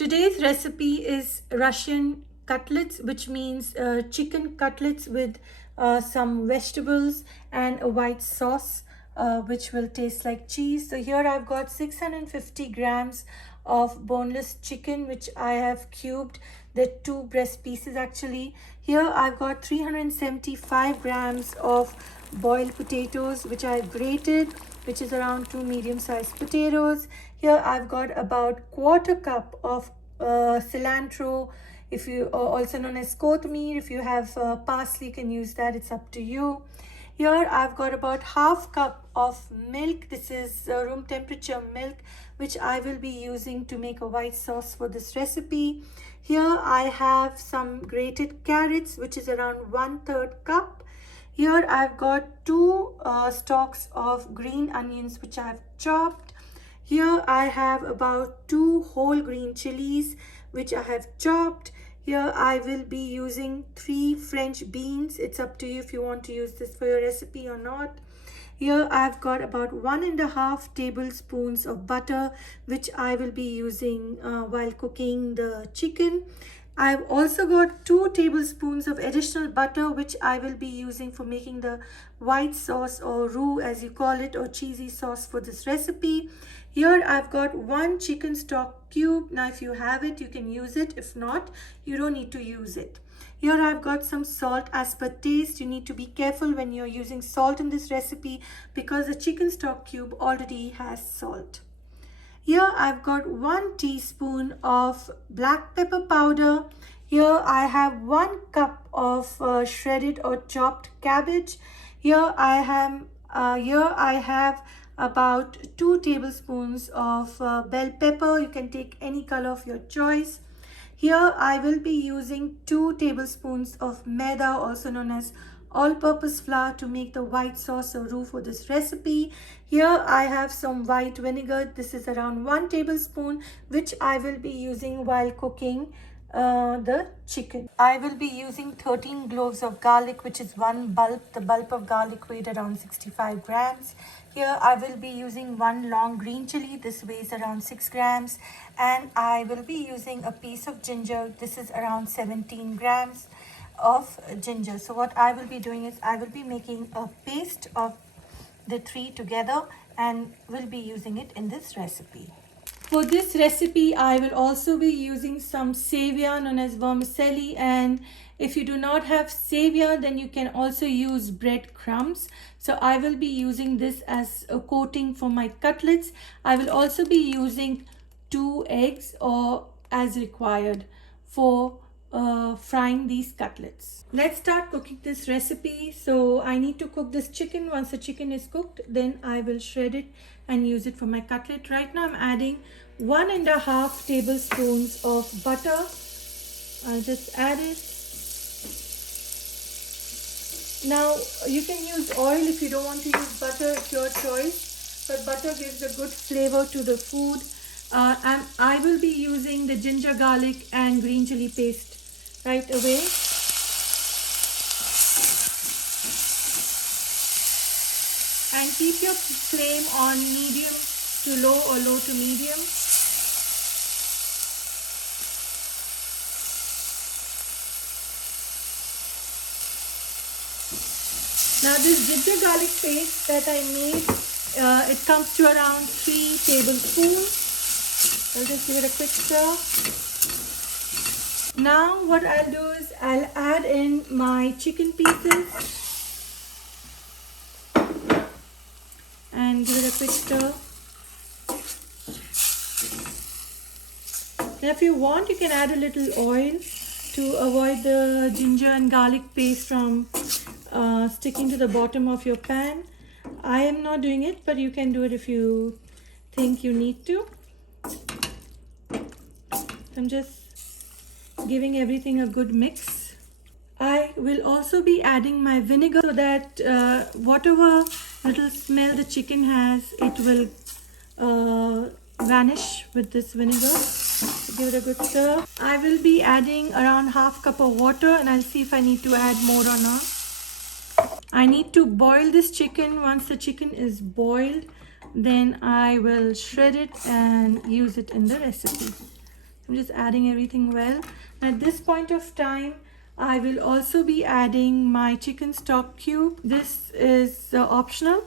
Today's recipe is Russian cutlets, which means chicken cutlets with some vegetables and a white sauce, which will taste like cheese. So here I've got 650 grams of boneless chicken, which I have cubed. The two breast pieces actually. Here I've got 375 grams of boiled potatoes, which I've grated, which is around 2 medium-sized potatoes. Here I've got about quarter cup of cilantro, if you also known as kothmeer. If you have parsley, you can use that, it's up to you. Here I've got about half cup of milk. This is room temperature milk, which I will be using to make a white sauce for this recipe. Here I have some grated carrots, which is around 1/3 cup. Here I've got two stalks of green onions, which I've chopped. Here I have about 2 whole green chilies, which I have chopped. Here I will be using 3 French beans. It's up to you if you want to use this for your recipe or not. Here I've got about 1.5 tablespoons of butter, which I will be using while cooking the chicken. I've also got 2 tablespoons of additional butter, which I will be using for making the white sauce, or roux as you call it, or cheesy sauce for this recipe. Here I've got 1 chicken stock cube. Now if you have it, you can use it. If not, you don't need to use it. Here I've got some salt as per taste. You need to be careful when you're using salt in this recipe because the chicken stock cube already has salt. Here I've got 1 teaspoon of black pepper powder. Here I have 1 cup of shredded or chopped cabbage. Here I have about 2 tablespoons of bell pepper. You can take any color of your choice. Here I will be using 2 tablespoons of maida, also known as all-purpose flour, to make the white sauce or roux for this recipe. Here I have some white vinegar. This is around 1 tablespoon, which I will be using while cooking the chicken. I will be using 13 cloves of garlic, which is 1 bulb. The bulb of garlic weighed around 65 grams. Here I will be using 1 long green chili. This weighs around 6 grams. And I will be using a piece of ginger. This is around 17 grams of ginger. So what I will be doing is I will be making a paste of the 3 together and will be using it in this recipe. For this recipe, I will also be using some savia known as vermicelli, and if you do not have savia, then you can also use breadcrumbs. So I will be using this as a coating for my cutlets. I will also be using 2 eggs or as required for frying these cutlets. Let's start cooking this recipe. So I need to cook this chicken. Once the chicken is cooked, then I will shred it and use it for my cutlet. Right now I'm adding 1.5 tablespoons of butter. I'll just add it. Now you can use oil if you don't want to use butter, it's your choice, but butter gives a good flavor to the food. And I will be using the ginger, garlic and green chili paste right away. And keep your flame on medium to low or low to medium. Now this ginger garlic paste that I made, it comes to around 3 tablespoons. I'll just give it a quick stir. Now what I'll do is I'll add in my chicken pieces and give it a quick stir. Now if you want, you can add a little oil to avoid the ginger and garlic paste from sticking to the bottom of your pan. I am not doing it, but you can do it if you think you need to. I'm just giving everything a good mix. I will also be adding my vinegar so that whatever little smell the chicken has, it will vanish with this vinegar. Give it a good stir. I will be adding around half cup of water, and I'll see if I need to add more or not. I need to boil this chicken. Once the chicken is boiled, then I will shred it and use it in the recipe. I'm just adding everything well. At this point of time, I will also be adding my chicken stock cube. This is optional,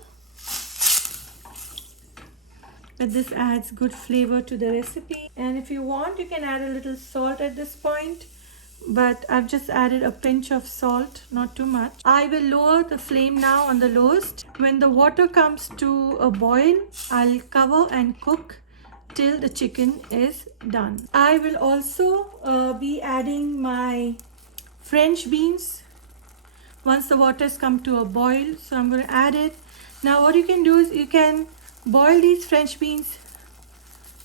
but this adds good flavor to the recipe. And if you want, you can add a little salt at this point, but I've just added a pinch of salt, not too much. I will lower the flame now on the lowest. When the water comes to a boil, I'll cover and cook till the chicken is done. I will also be adding my French beans once the water's come to a boil. So I'm going to add it. Now what you can do is you can boil these French beans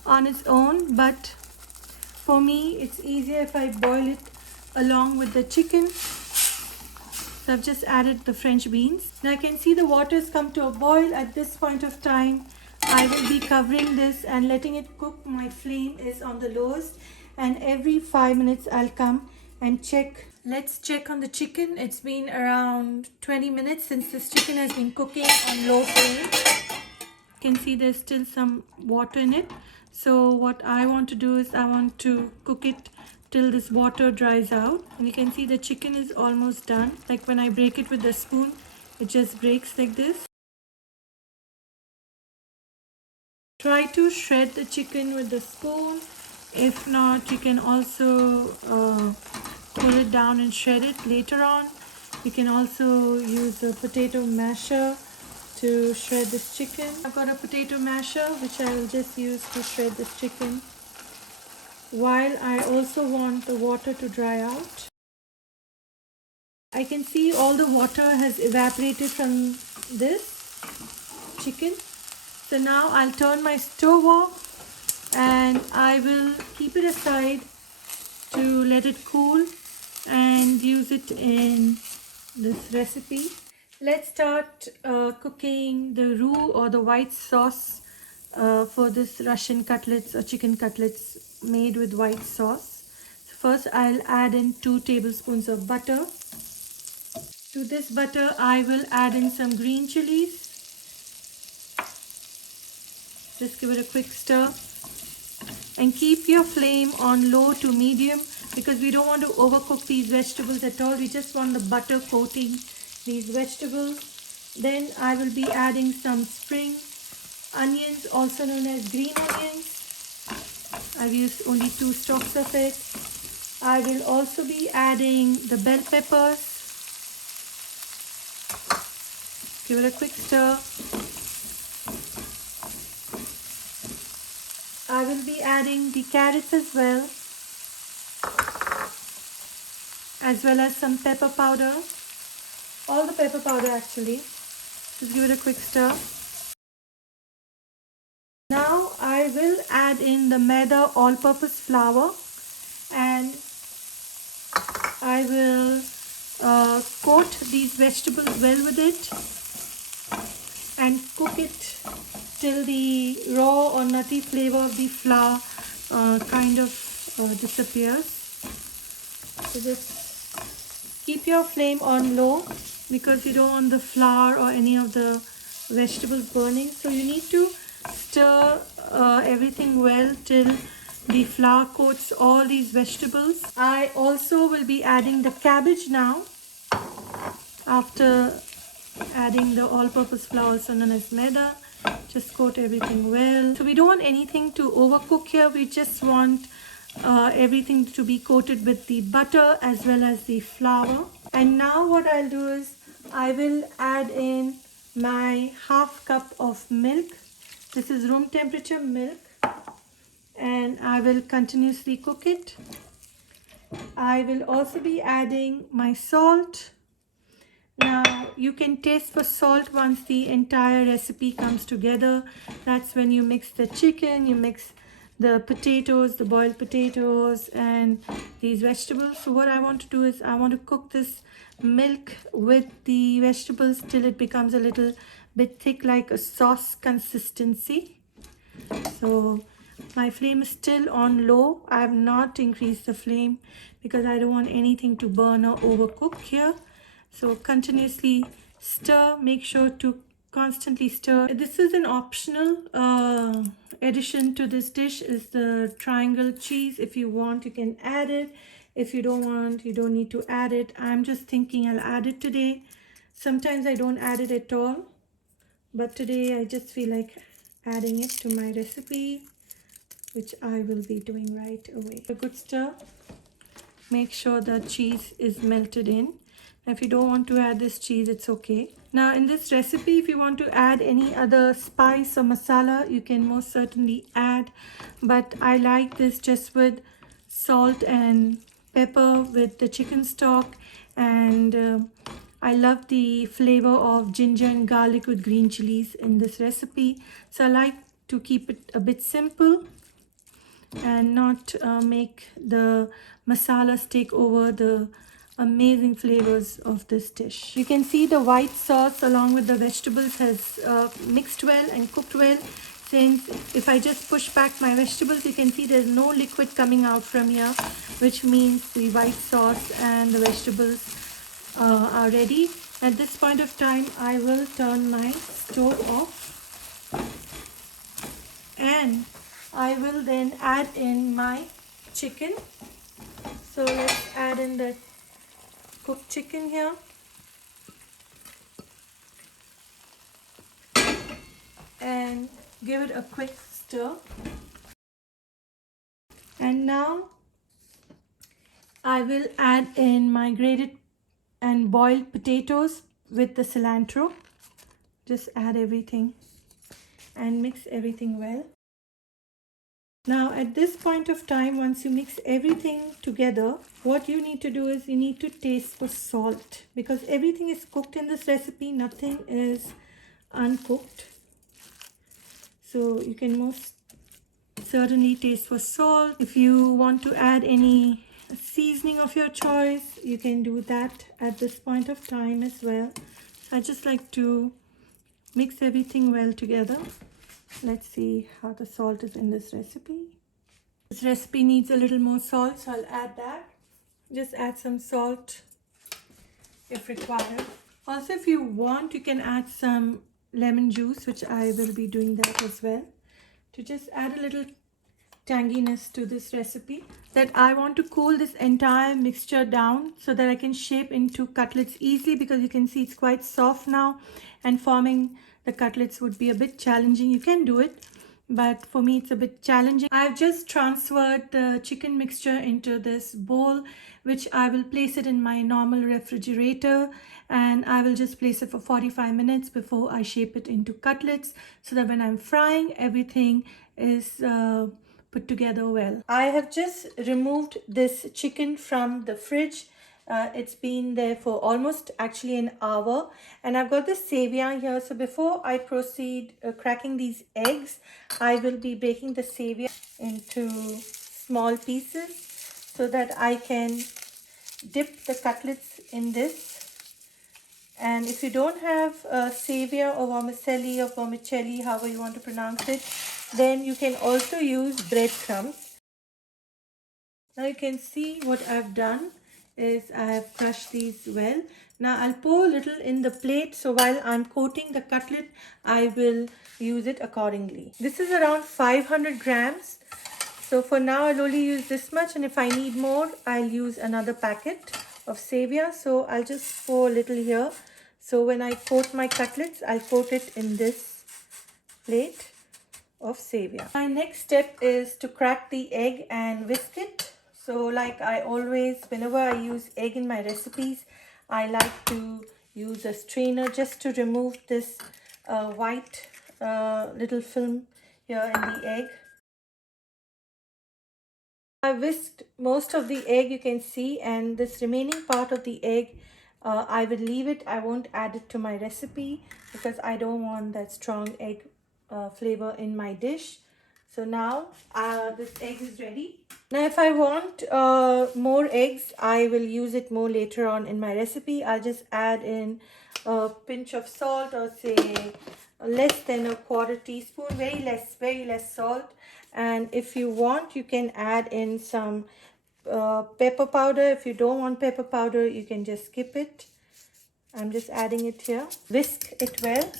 on its own, but for me it's easier if I boil it along with the chicken. So I've just added the French beans. Now I can see the water's come to a boil. At this point of time, I will be covering this and letting it cook. My flame is on the lowest, and every 5 minutes I'll come and check. Let's check on the chicken. It's been around 20 minutes since this chicken has been cooking on low flame. You can see there's still some water in it. So what I want to do is I want to cook it till this water dries out. And you can see the chicken is almost done. Like when I break it with the spoon, it just breaks like this. Try to shred the chicken with the spoon. If not, you can also pull it down and shred it later on. You can also use a potato masher to shred this chicken. I've got a potato masher which I will just use to shred this chicken, while I also want the water to dry out. I can see all the water has evaporated from this chicken. So now I'll turn my stove off and I will keep it aside to let it cool and use it in this recipe. Let's start cooking the roux or the white sauce for this Russian cutlets or chicken cutlets made with white sauce. So first I'll add in 2 tablespoons of butter. To this butter I will add in some green chilies. Just give it a quick stir and keep your flame on low to medium, because we don't want to overcook these vegetables at all. We just want the butter coating these vegetables. Then I will be adding some spring onions, also known as green onions. I've used only 2 stalks of it. I will also be adding the bell peppers. Give it a quick stir. I will be adding the carrots as well as some pepper powder. All the pepper powder actually. Just give it a quick stir. Now I will add in the maida all-purpose flour, and I will coat these vegetables well with it and cook it till the raw or nutty flavor of the flour kind of disappears. So just keep your flame on low, because you don't want the flour or any of the vegetables burning. So you need to stir everything well till the flour coats all these vegetables. I also will be adding the cabbage now, after adding the all-purpose flour, also known as maida. Just coat everything well. So we don't want anything to overcook here. We just want everything to be coated with the butter as well as the flour. And now what I'll do is I will add in my half cup of milk. This is room temperature milk, and I will continuously cook it. I will also be adding my salt. Now you can taste for salt once the entire recipe comes together. That's when you mix the chicken, you mix the potatoes, the boiled potatoes, and these vegetables. So what I want to do is I want to cook this milk with the vegetables till it becomes a little bit thick, like a sauce consistency. So my flame is still on low. I have not increased the flame because I don't want anything to burn or overcook here. So continuously stir, make sure to constantly stir. This is an optional addition to this dish, is the triangle cheese. If you want, you can add it. If you don't want, you don't need to add it. I'm just thinking I'll add it today. Sometimes I don't add it at all, but today I just feel like adding it to my recipe, which I will be doing right away. A good stir. Make sure the cheese is melted in. If you don't want to add this cheese, it's okay. Now in this recipe, if you want to add any other spice or masala, you can most certainly add, but I like this just with salt and pepper with the chicken stock, and I love the flavor of ginger and garlic with green chilies in this recipe. So I like to keep it a bit simple and not make the masalas take over the amazing flavors of this dish. You can see the white sauce along with the vegetables has mixed well and cooked well. Since if I just push back my vegetables, you can see there's no liquid coming out from here, which means the white sauce and the vegetables are ready. At this point of time, I will turn my stove off, and I will then add in my chicken. So let's add in the cooked chicken here. And give it a quick stir. And now I will add in my grated and boiled potatoes with the cilantro. Just add everything and mix everything well. Now at this point of time, once you mix everything together, what you need to do is you need to taste for salt, because everything is cooked in this recipe, nothing is uncooked. So you can most certainly taste for salt. If you want to add any seasoning of your choice, you can do that at this point of time as well. I just like to mix everything well together. Let's see how the salt is in this recipe. This recipe needs a little more salt, so I'll add that. Just add some salt if required. Also, if you want, you can add some lemon juice, which I will be doing that as well, to just add a little tanginess to this recipe. That I want to cool this entire mixture down so that I can shape into cutlets easily, because you can see it's quite soft now, and forming the cutlets would be a bit challenging. You can do it, but for me it's a bit challenging. I've just transferred the chicken mixture into this bowl, which I will place it in my normal refrigerator, and I will just place it for 45 minutes before I shape it into cutlets, so that when I'm frying, everything is put together well. I have just removed this chicken from the fridge. It's been there for almost actually an hour, and I've got the saviya here. So before I proceed cracking these eggs, I will be breaking the saviya into small pieces so that I can dip the cutlets in this. And if you don't have saviya or vermicelli or vermicelli, however you want to pronounce it, then you can also use breadcrumbs. Now you can see what I've done is I have crushed these well. Now I'll pour a little in the plate, so while I'm coating the cutlet, I will use it accordingly. This is around 500 grams. So for now, I'll only use this much, and if I need more, I'll use another packet of saviya. So I'll just pour a little here. So when I coat my cutlets, I'll coat it in this plate of saviya. My next step is to crack the egg and whisk it. So like I always, whenever I use egg in my recipes, I like to use a strainer just to remove this white little film here in the egg. I whisked most of the egg, you can see, and this remaining part of the egg, I will leave it. I won't add it to my recipe because I don't want that strong egg flavor in my dish. So now this egg is ready. Now if I want more eggs, I will use it more later on in my recipe. I'll just add in a pinch of salt, or say less than a quarter teaspoon, very less salt. And if you want, you can add in some pepper powder. If you don't want pepper powder, you can just skip it. I'm just adding it here. Whisk it well.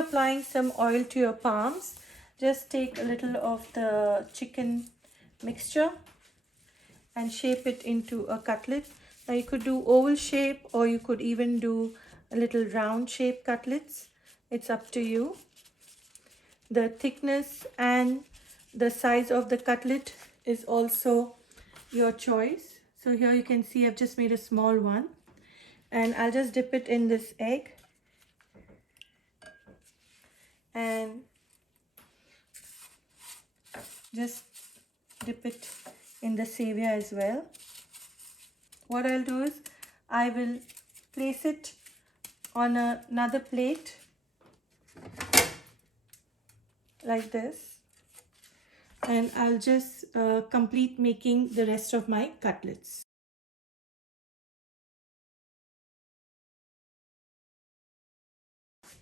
applying some oil to your palms, just take a little of the chicken mixture and shape it into a cutlet. Now you could do oval shape, or you could even do a little round shape cutlets. It's up to you. The thickness and the size of the cutlet is also your choice. So here you can see I've just made a small one, and I'll just dip it in this egg and just dip it in the savior as well. What I'll do is I will place it on another plate like this, and I'll just complete making the rest of my cutlets.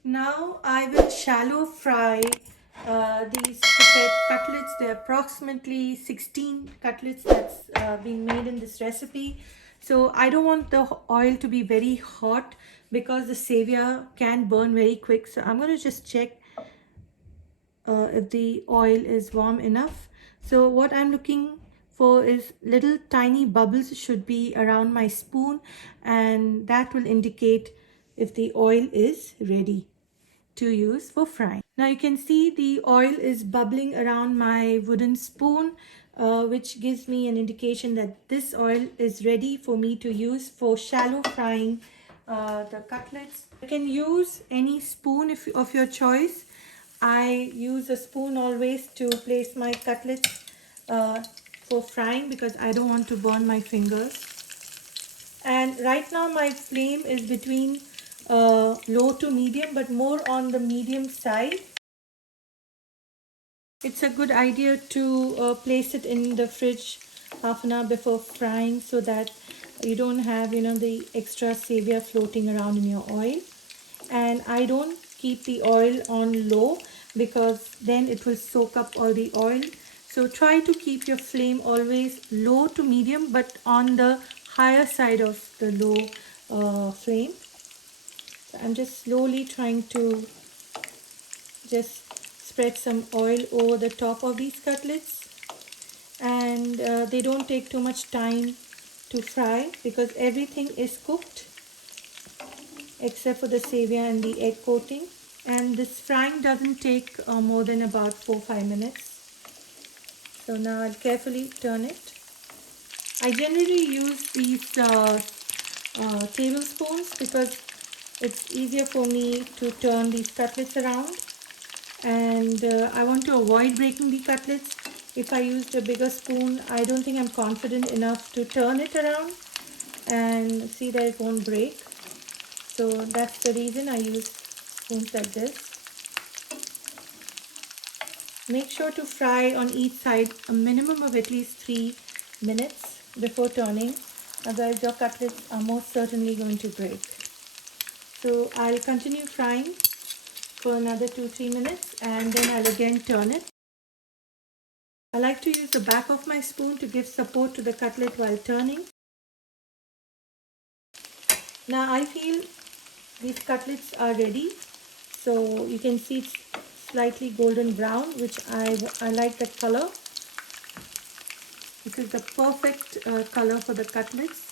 Now I will shallow fry these prepared cutlets. There are approximately 16 cutlets that's being made in this recipe. So I don't want the oil to be very hot because the savior can burn very quick. So I'm going to just check if the oil is warm enough. So what I'm looking for is little tiny bubbles should be around my spoon, and that will indicate if the oil is ready to use for frying. Now you can see the oil is bubbling around my wooden spoon, which gives me an indication that this oil is ready for me to use for shallow frying the cutlets. You can use any spoon of your choice. I use a spoon always to place my cutlets for frying because I don't want to burn my fingers. And right now my flame is between low to medium, but more on the medium side. It's a good idea to place it in the fridge half an hour before frying so that you don't have the extra savior floating around in your oil. And I don't keep the oil on low because then it will soak up all the oil. So try to keep your flame always low to medium, but on the higher side of the low flame. So I'm just slowly trying to just spread some oil over the top of these cutlets, and they don't take too much time to fry because everything is cooked except for the savior and the egg coating, and this frying doesn't take more than about 4-5 minutes. So now I'll carefully turn it. I generally use these tablespoons because it's easier for me to turn these cutlets around, and I want to avoid breaking the cutlets. If I used a bigger spoon, I don't think I'm confident enough to turn it around and see that it won't break. So that's the reason I use spoons like this. Make sure to fry on each side a minimum of at least 3 minutes before turning, otherwise your cutlets are most certainly going to break. So I'll continue frying for another 2-3 minutes, and then I'll again turn it. I like to use the back of my spoon to give support to the cutlet while turning. Now I feel these cutlets are ready. So you can see it's slightly golden brown, which I like that color. This is the perfect color for the cutlets.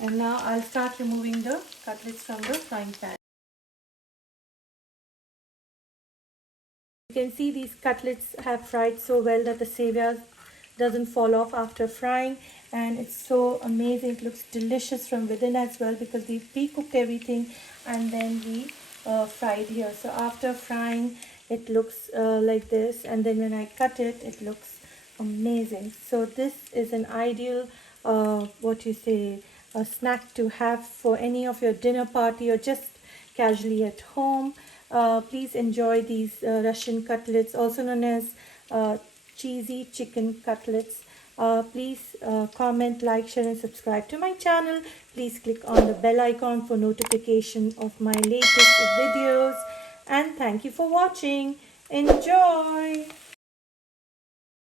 And now I'll start removing the cutlets from the frying pan. You can see these cutlets have fried so well that the savior doesn't fall off after frying, and it's so amazing. It looks delicious from within as well because we pre-cooked everything and then we fried here. So after frying it looks like this, and then when I cut it, it looks amazing. So this is an ideal a snack to have for any of your dinner party or just casually at home. Please enjoy these Russian cutlets, also known as cheesy chicken cutlets. Please comment, like, share and subscribe to my channel. Please click on the bell icon for notification of my latest videos, and thank you for watching. Enjoy!